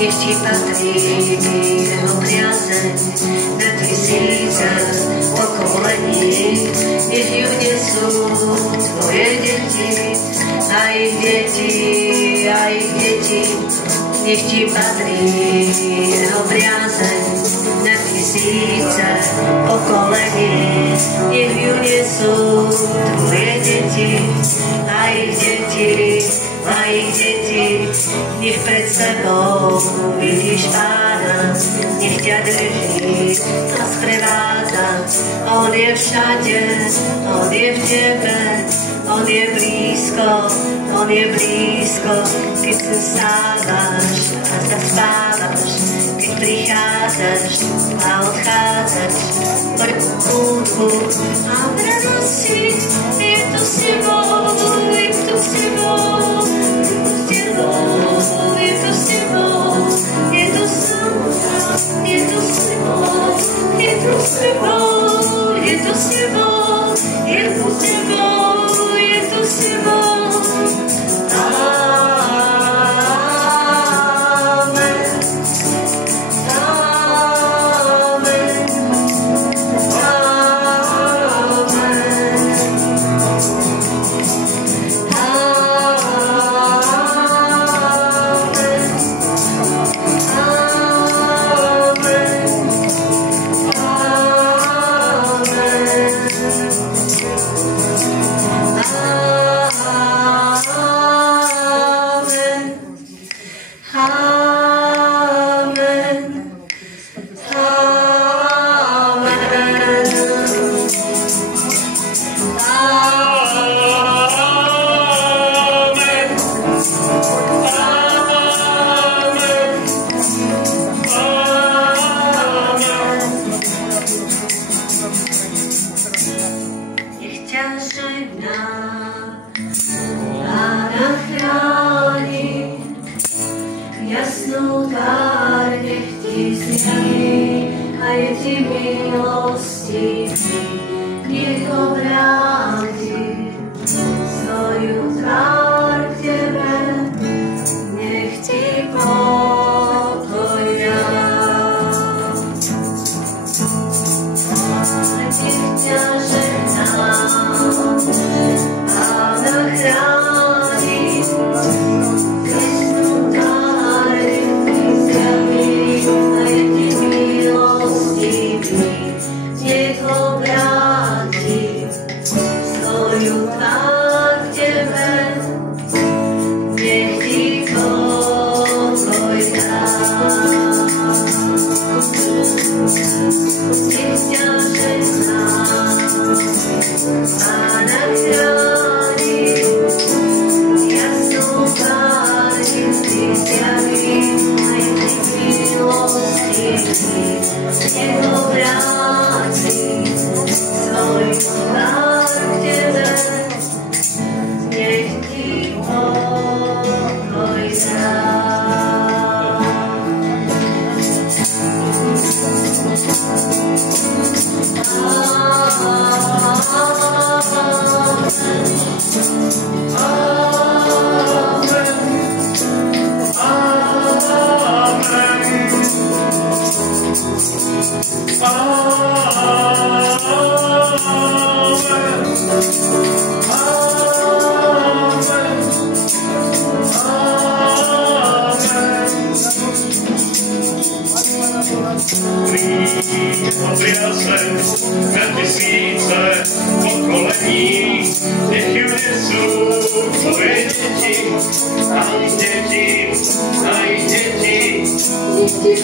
Nech ti patrí jeho priazeň na tisíce pokolení, nech ju nesú tvoje deti a ich deti, nech ti patrí jeho priazeň na tisíce pokolení, nech ju nesú tvoje deti a ich deti, nech pred sebou vidíš Pána, nech ťa drží a sprevádza. On je všade, on je v tebe, on je blízko, keď sa stávaš a zaspávaš, keď prichádzaš a odchádzaš, poď údbu a v radosti je to s tebou, je to s tebou.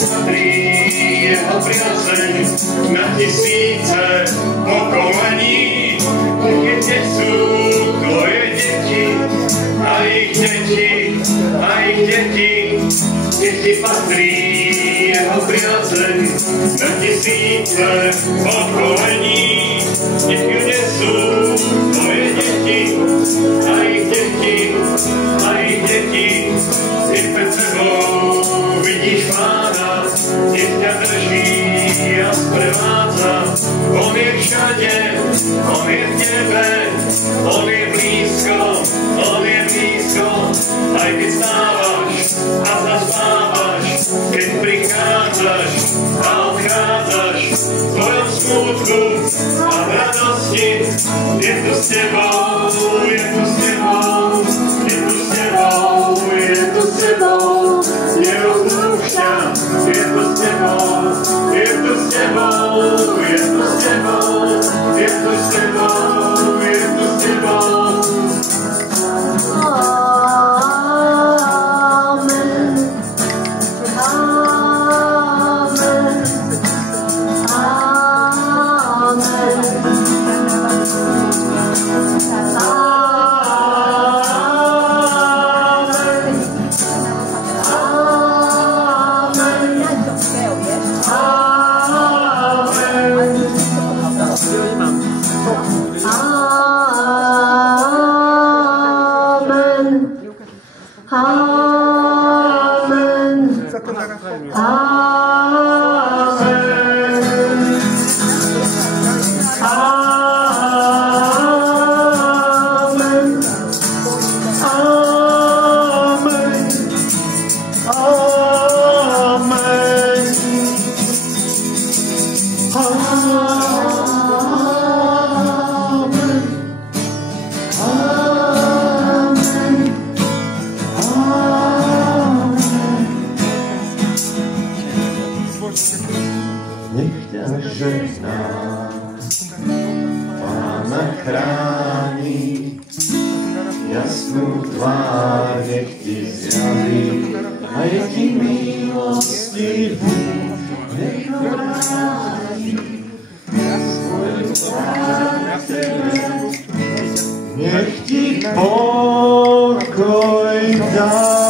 Patrí jeho priazeň na tisíce pokolení. Kde sú tvoje deti a ich deti a ich deti, deti patrí jeho priazeň na tisíce pokolení. Nech ju nesú tvoje deti a ich deti a ich deti, keď pred sebou vidíš Pána, nech ťa drží a sprevádza. On je všade, on je v tebe, on je blízko, aj keď stávaš a zaspávaš, keď prichádzaš a odchádzaš v tvojom smutku a v radosti. Je tu s tebou, je tu s tebou, je tu s tebou, je tu s tebou, nerozlúča, je tu s tebou, je tu s tebou, je tu s tebou, je tu s tebou, je tu s tebou. Nech ti pokoj dá.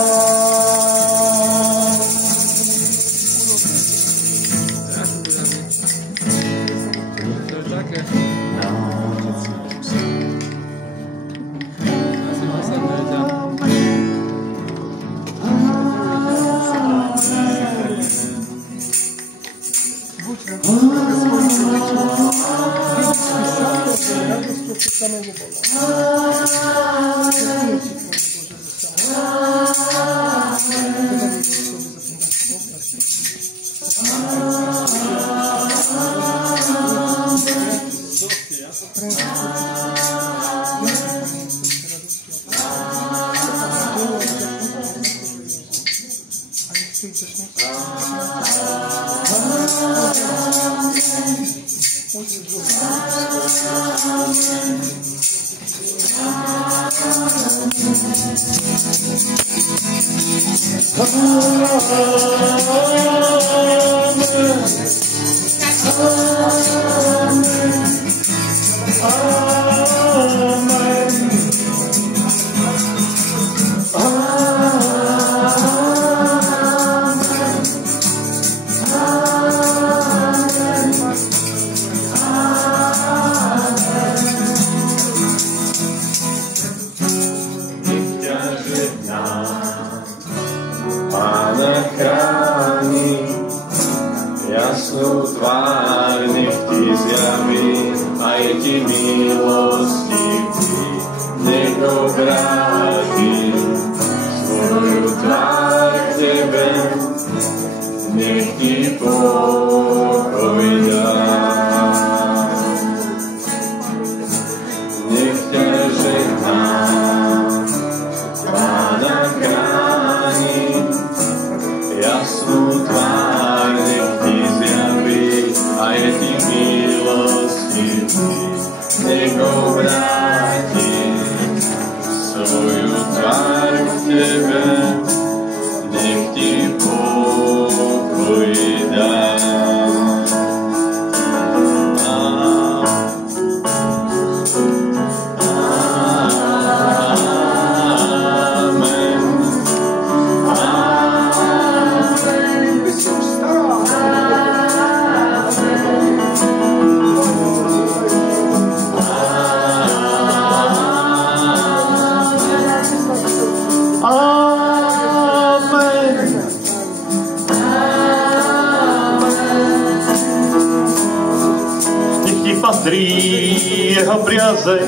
patrí jeho priazeň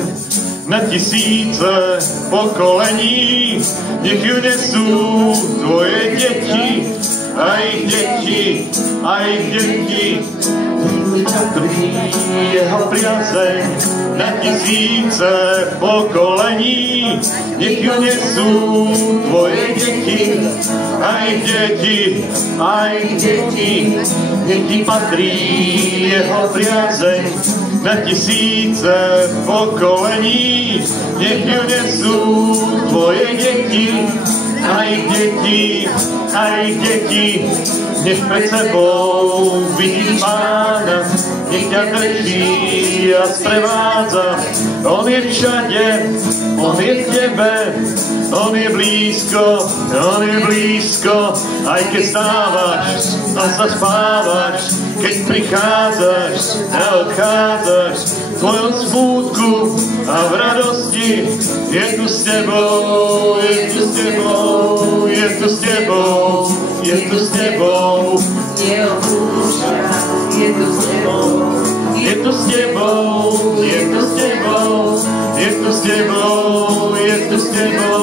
na tisíce pokolení. Nech ju nesú tvoje deti, a ich deti, a ich deti. Patrí jeho priazeň na tisíce pokolení. Nech ju nesú tvoje deti, a ich deti, a ich deti. Nech ti patrí jeho priazeň na tisíce pokolení. Nech ju nesú tvoje deti, a ich deti, a ich deti. Nech pred sebou vidí Pána, nech ťa drží a sprevádza. On je všade, on je v tebe, on je blízko, on je blízko. Aj keď stávaš a zaspávaš, keď prichádzaš a odchádzaš, v tvojom smútku a v radosti je tu s tebou, je tu s tebou, je tu s tebou, je tu s tebou. Neopúšťa, je tu s tebou, je tu s tebou, je tu s tebou, je tu s tebou, je tu s tebou.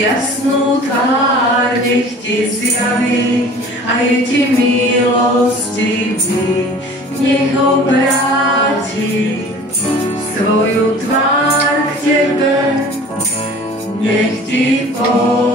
Jasnú tvár nech ti zjaví a je ti milostivý, nech obráti svoju tvár k tebe, nech ti pomôže.